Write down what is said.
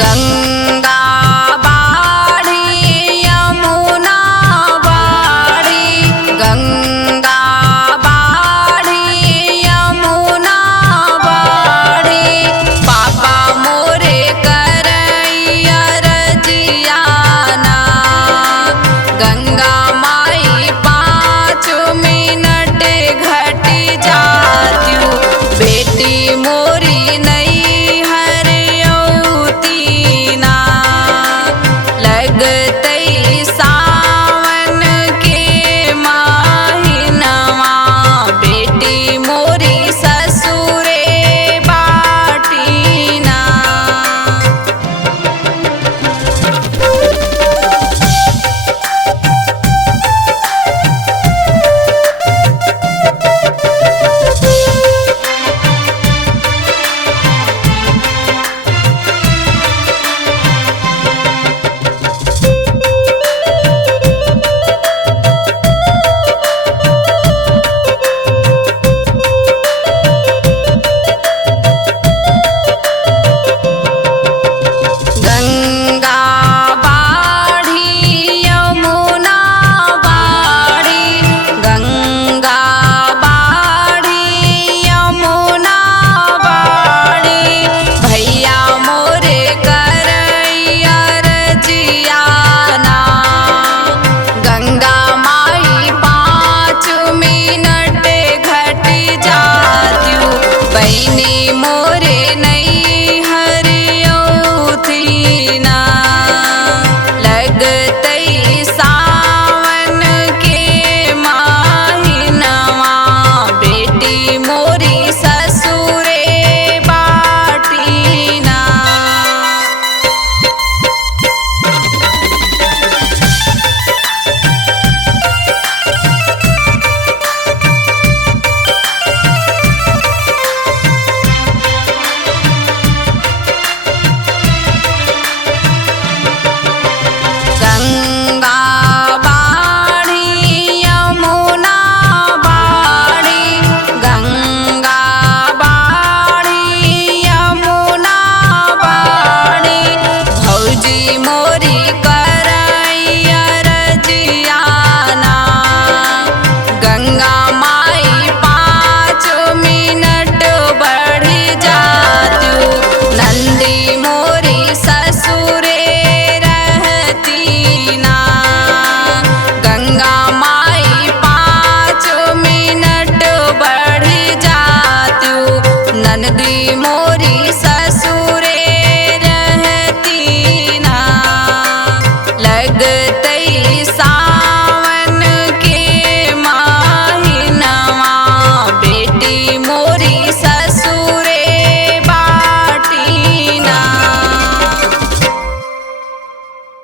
गंगा बाड़ी यमुना बाड़ी, गंगा बाड़ी यमुना बाड़ी, पापा मोरे करैया रजियाना। गंगा माई 5 मिनट घटी जात्यू, बेटी मोरी नहीं हरियौतीना। लगतई सावन के माहिनवा, बेटी मोरी ससुरे बाटीना। गंगा बाड़ी यमुना बाड़ी, गंगा बाड़ी यमुना बाड़ी, भैया मोरे करैया रजियाना। गंगा माई 5 मिनट घटी जात्यू, बहिनी मोरे नहीं हरियौतीना। लगतई सावन के माहिनवा, बेटी मोरी ससुरे बाटीना। गंगा बाड़ी यमुना बाड़ी, गंगा बाड़ी यमुना बाड़ी, भौजी मोरी करैया रजियाना। गंगा माई 5 मिनट बढ़ी जात्यू, नंदी मोरी ससुरे रहतीना। गंगा माई 5 मिनट बढ़ी जात्यू, नंदी मोरी